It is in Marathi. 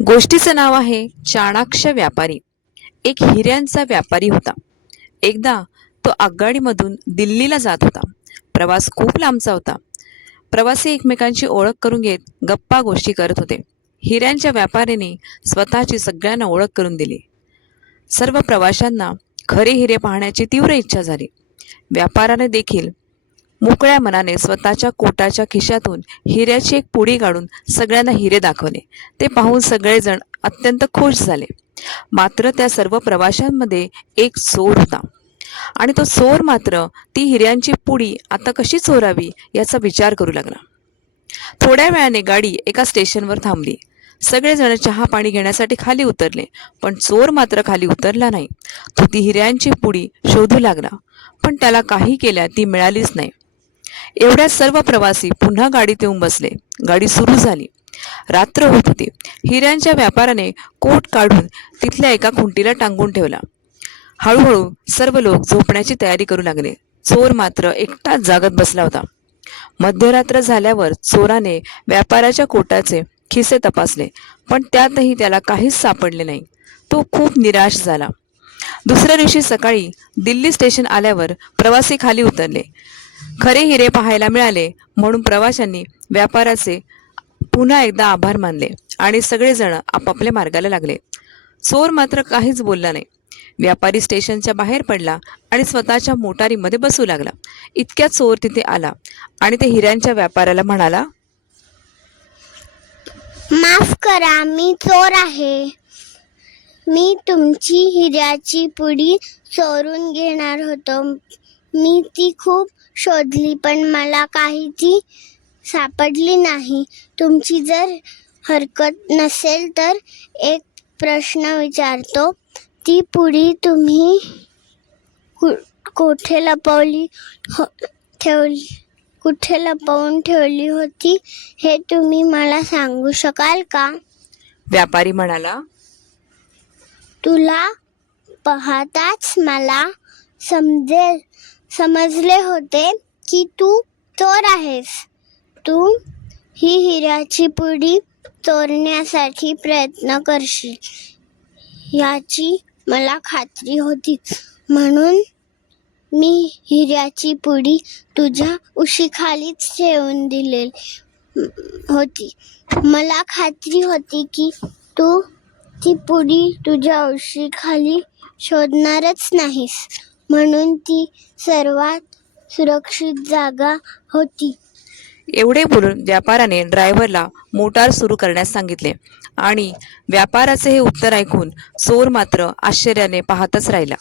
गोष्टीचं नाव आहे चाणाक्ष व्यापारी. एक हिऱ्यांचा व्यापारी होता. एकदा तो आगगाडीमधून दिल्लीला जात होता. प्रवास खूप लांबचा होता. प्रवासी एकमेकांची ओळख करून घेत गप्पा गोष्टी करत होते. हिऱ्यांच्या व्यापाऱ्याने स्वतःची सगळ्यांना ओळख करून दिली. सर्व प्रवाशांना खरे हिरे पाहण्याची तीव्र इच्छा झाली. व्यापाऱ्याने देखील मोकळ्या मनाने स्वतःच्या कोटाच्या खिशातून हिऱ्याची एक पुडी काढून सगळ्यांना हिरे दाखवले. ते पाहून सगळेजण अत्यंत खुश झाले. मात्र त्या सर्व प्रवाशांमध्ये एक चोर होता आणि तो चोर मात्र ती हिऱ्यांची पुडी आता कशी चोरावी याचा विचार करू लागला. थोड्या वेळाने गाडी एका स्टेशनवर थांबली. सगळेजण चहा पाणी घेण्यासाठी खाली उतरले, पण चोर मात्र खाली उतरला नाही. तो ती हिऱ्यांची पुडी शोधू लागला, पण त्याला काही केल्या ती मिळालीच नाही. एवढ्या सर्व प्रवासी पुन्हा गाडीत येऊन बसले. गाडी सुरू झाली. रात्र होत होती. हिऱ्यांच्या व्यापाराने कोट काढून तिथल्या एका खुंटीला टांगून ठेवला. हळूहळू सर्व लोक झोपण्याची तयारी करू लागले. चोर मात्र एकटाच जागत बसला होता. मध्यरात्र झाल्यावर चोराने व्यापाराच्या कोटाचे खिसे तपासले, पण त्यातही त्याला काहीच सापडले नाही. तो खूप निराश झाला. दुसऱ्या दिवशी सकाळी दिल्ली स्टेशन आल्यावर प्रवासी खाली उतरले. खरे हिरे पाहायला मिळाले म्हणून प्रवाशांनी व्यापाराचे पुन्हा एकदा आभार मानले आणि सगळेजण आपापल्या मार्गाला लागले. चोर मात्र काहीच बोलला नाही. व्यापारी स्टेशनच्या बाहेर पडला आणि स्वतःच्या मोटारीमध्ये बसू लागला. इतक्यात चोर तिथे आला आणि ते हिऱ्यांच्या व्यापाऱ्याला म्हणाला, माफ करा, मी चोर आहे. मी तुमची हिऱ्याची पुडी चोरून घेणार होतो. मी ती खूप शोधली, पण मला काही ती सापडली नाही. तुमची जर हरकत नसेल तर एक प्रश्न विचारतो. ती पुडी तुम्ही कुठे लपवून ठेवली होती हे तुम्ही मला सांगू शकाल का? व्यापारी म्हणाला, तुला पाहताच मला समजले होते की तू चोर आहेस. तू ही हिऱ्याची पुडी चोरण्यासाठी प्रयत्न करशील याची मला खात्री होती, म्हणून मी हिऱ्याची पुडी तुझ्या उशीखालीच ठेवून दिलेली होती. मला खात्री होती की तू ती पुडी तुझ्या उशीखाली शोधणारच नाहीस, म्हणून ती सर्वात सुरक्षित जागा होती. एवढे बोलून व्यापाऱ्याने ड्रायव्हरला मोटार सुरू करण्यास सांगितले आणि व्यापाराचे हे उत्तर ऐकून चोर मात्र आश्चर्याने पाहतच राहिला.